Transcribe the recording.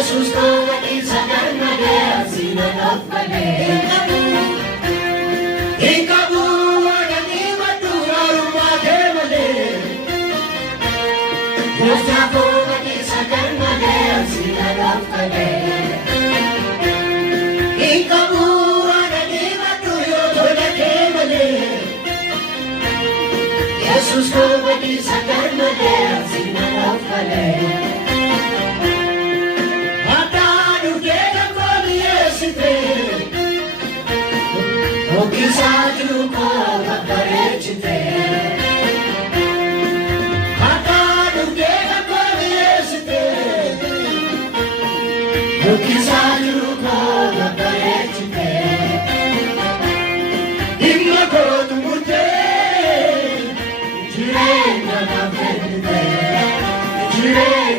Jesus ko mag-isagan na din sinanap ka din. Ikabuhan ang imatura rumademali. Diyos ako mag-isagan na din sinanap ka din. Ikabuhan ang imatura rumademali. Jesus ko mag-isagan na din sinanap ka din. O kisatu ko magparecite Hatadu kega pariesite O kisatu ko magparecite Imma ko tumute Jirena na vendite Jirena